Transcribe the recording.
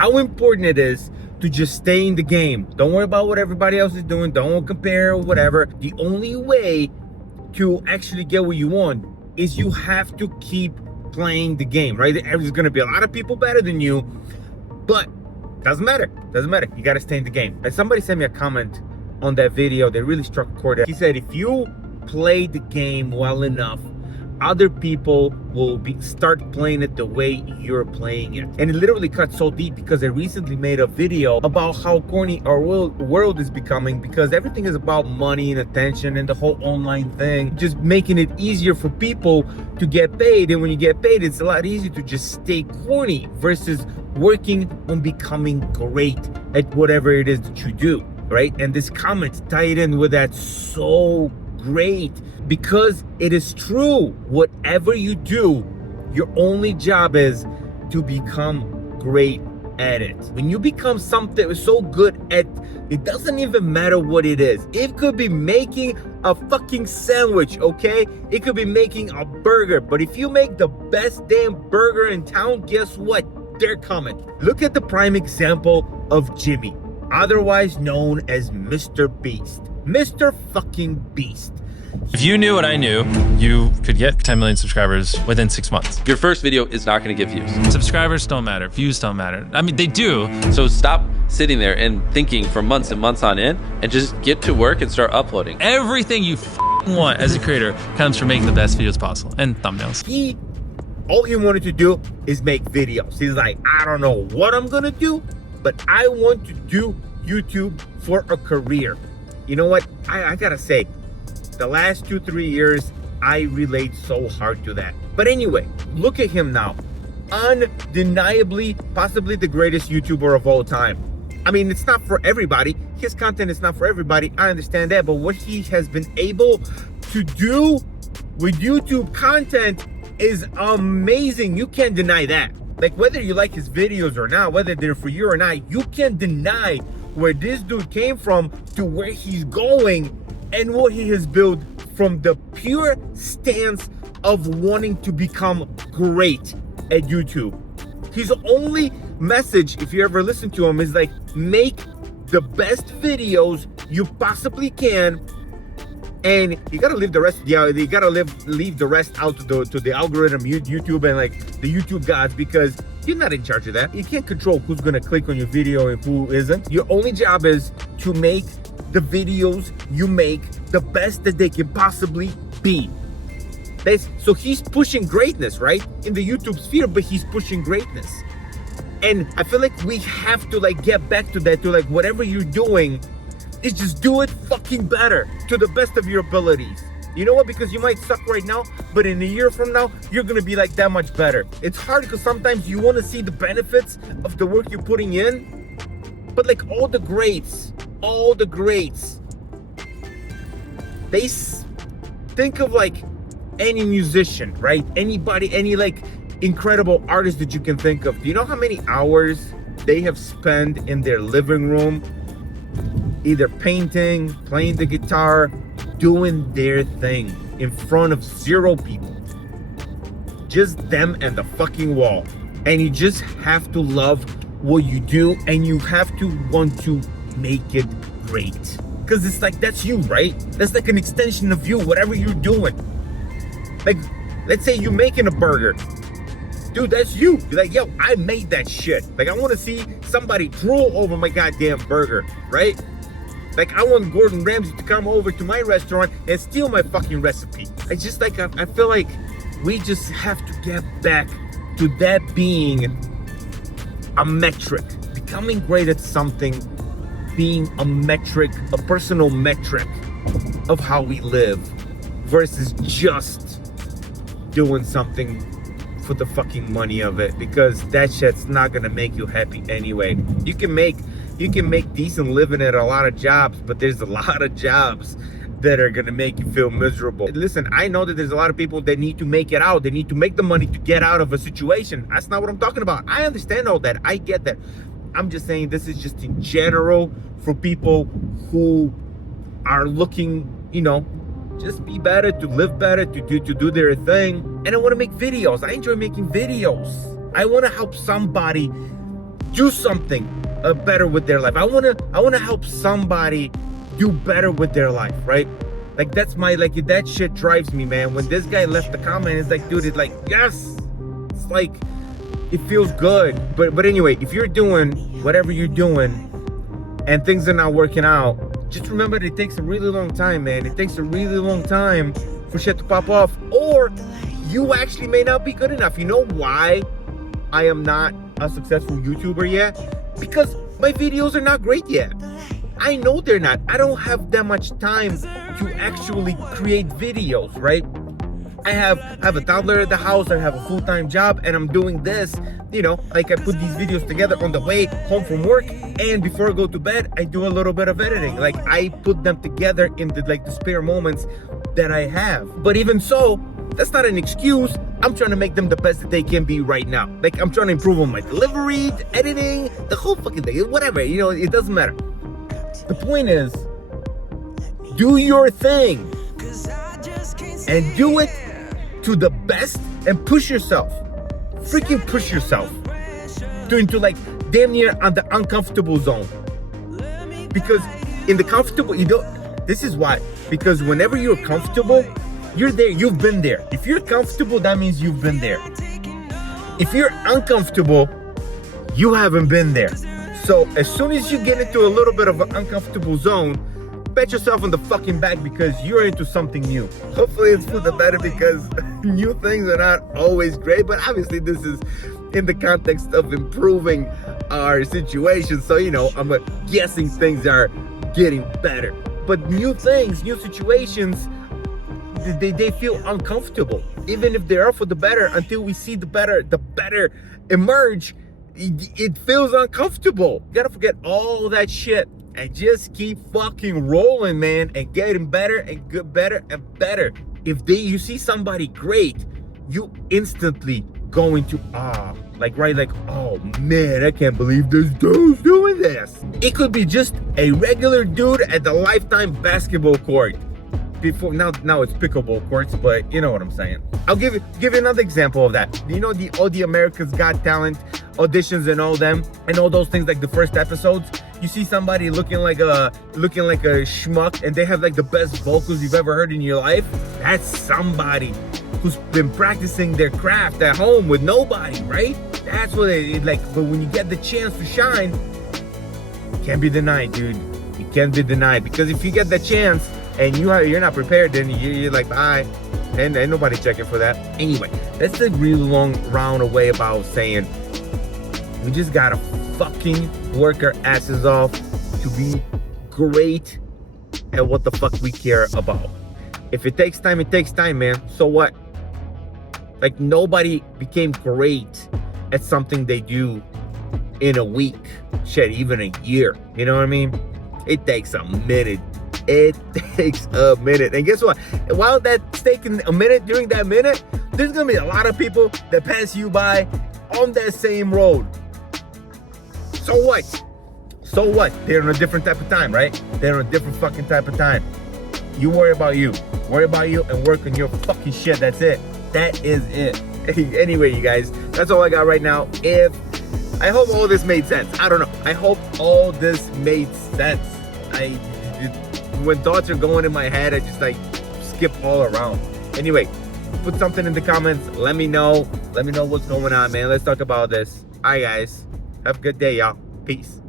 how important it is to just stay in the game. Don't worry about what everybody else is doing. Don't compare or whatever. The only way to actually get what you want is you have to keep playing the game, right? There's going to be a lot of people better than you, but doesn't matter. You got to stay in the game. And somebody sent me a comment on that video that really struck a chord. He said, if you play the game well enough, other people will start playing it the way you're playing it. And it literally cut so deep because I recently made a video about how corny our world is becoming, because everything is about money and attention and the whole online thing, just making it easier for people to get paid. And when you get paid, it's a lot easier to just stay corny versus working on becoming great at whatever it is that you do, right? And this comment tied in with that so great, because it is true. Whatever you do, your only job is to become great at it. When you become something so good at, it doesn't even matter what it is. It could be making a fucking sandwich, okay? It could be making a burger, but if you make the best damn burger in town, guess what? They're coming. Look at the prime example of Jimmy, otherwise known as Mr. Beast. Mr. fucking Beast. If you knew what I knew, you could get 10 million subscribers within 6 months. Your first video is not going to get views. Subscribers don't matter. Views don't matter. I mean, they do. So stop sitting there and thinking for months and months on end and just get to work and start uploading. Everything you want as a creator comes from making the best videos possible and thumbnails. All he wanted to do is make videos. He's like, I don't know what I'm going to do, but I want to do YouTube for a career. You know what? I got to say, the last 2-3 years, I relate so hard to that. But anyway, look at him now. Undeniably, possibly the greatest YouTuber of all time. I mean, it's not for everybody. His content is not for everybody. I understand that. But what he has been able to do with YouTube content is amazing. You can't deny that. Like, whether you like his videos or not, whether they're for you or not, you can't deny where this dude came from to where he's going and what he has built from the pure stance of wanting to become great at YouTube. His only message, if you ever listen to him, is like, make the best videos you possibly can, and you gotta leave the rest. Yeah, you gotta leave the rest out to the algorithm, YouTube, and like the YouTube gods, because you're not in charge of that. You can't control who's gonna click on your video and who isn't. Your only job is to make the videos you make the best that they can possibly be. So he's pushing greatness, right? In the YouTube sphere, but he's pushing greatness. And I feel like we have to like get back to that, to like whatever you're doing, is just do it fucking better to the best of your abilities. You know what? Because you might suck right now, but in a year from now, you're gonna be like that much better. It's hard because sometimes you wanna see the benefits of the work you're putting in, but like all the greats, they think of like any musician, right? Anybody, any like incredible artist that you can think of. Do you know how many hours they have spent in their living room, either painting, playing the guitar, doing their thing in front of 0 people? Just them and the fucking wall. And you just have to love what you do, and you have to want to make it great. Because it's like, that's you, right? That's like an extension of you, whatever you're doing. Like, let's say you're making a burger. Dude, that's you. You're like, yo, I made that shit. Like, I want to see somebody drool over my goddamn burger, right? Like, I want Gordon Ramsay to come over to my restaurant and steal my fucking recipe. It's just like, I feel like we just have to get back to that being a metric. Becoming great at something being a metric, a personal metric of how we live, versus just doing something for the fucking money of it, because that shit's not gonna make you happy anyway. You can make decent living at a lot of jobs, but there's a lot of jobs that are gonna make you feel miserable. Listen, I know that there's a lot of people that need to make it out. They need to make the money to get out of a situation. That's not what I'm talking about. I understand all that. I get that. I'm just saying this is just in general for people who are looking, you know, just be better, to live better, to do their thing. And I want to make videos. I enjoy making videos. I want to help somebody do something better with their life. I wanna help somebody do better with their life, right? Like that's my, like, that shit drives me, man. When this guy left the comment, it's like, dude, it's like, yes, it's like, it feels good. But anyway, if you're doing whatever you're doing and things are not working out, just remember that it takes a really long time, man. It takes a really long time for shit to pop off, or you actually may not be good enough. You know why I am not a successful YouTuber yet? Because my videos are not great yet. I know they're not. I don't have that much time to actually create videos, right? I have a toddler at the house, I have a full-time job, and I'm doing this, you know, like I put these videos together on the way home from work, and before I go to bed, I do a little bit of editing. Like I put them together in the spare moments that I have. But even so, that's not an excuse. I'm trying to make them the best that they can be right now. Like I'm trying to improve on my delivery, the editing, the whole fucking thing, whatever, you know, it doesn't matter. The point is, do your thing and do it to the best and push yourself. Freaking push yourself into like damn near on the uncomfortable zone. Because in the comfortable, you don't, this is why. Because whenever you're comfortable, you're there, you've been there. If you're comfortable, that means you've been there. If you're uncomfortable, you haven't been there. So as soon as you get into a little bit of an uncomfortable zone, pat yourself on the fucking back because you're into something new. Hopefully it's for the better, because new things are not always great, but obviously this is in the context of improving our situation. So, you know, I'm guessing things are getting better. But new things, new situations, they feel uncomfortable. Even if they are for the better, until we see the better emerge, it feels uncomfortable. You gotta forget all that shit and just keep fucking rolling, man, and getting better and get better and better. If you see somebody great, you instantly go into like oh man, I can't believe this dude's doing this. It could be just a regular dude at the Lifetime basketball court. Before now it's pickleball courts, but you know what I'm saying. I'll give you another example of that. You know, all the America's Got Talent auditions and all them and all those things, like the first episodes, you see somebody looking like a schmuck and they have like the best vocals you've ever heard in your life. That's somebody who's been practicing their craft at home with nobody, right? That's what it like. But when you get the chance to shine, it can't be denied, dude. It can't be denied, because if you get the chance and you're not prepared, then you're like, bye, and ain't nobody checking for that. Anyway, that's a really long roundabout about saying we just gotta fucking work our asses off to be great at what the fuck we care about. If it takes time, it takes time, man. So what? Like, nobody became great at something they do in a week, shit, even a year. You know what I mean? It takes a minute. It takes a minute. And guess what? While that's taking a minute, during that minute, there's gonna be a lot of people that pass you by on that same road. So what? So what? They're on a different type of time, right? They're on a different fucking type of time. You worry about you. Worry about you and work on your fucking shit. That's it. That is it. Anyway, you guys, that's all I got right now. I hope all this made sense. I don't know. I hope all this made sense. When thoughts are going in my head, I just like skip all around. Anyway, put something in the comments. Let me know. Let me know what's going on, man. Let's talk about this. All right, guys. Have a good day, y'all. Peace.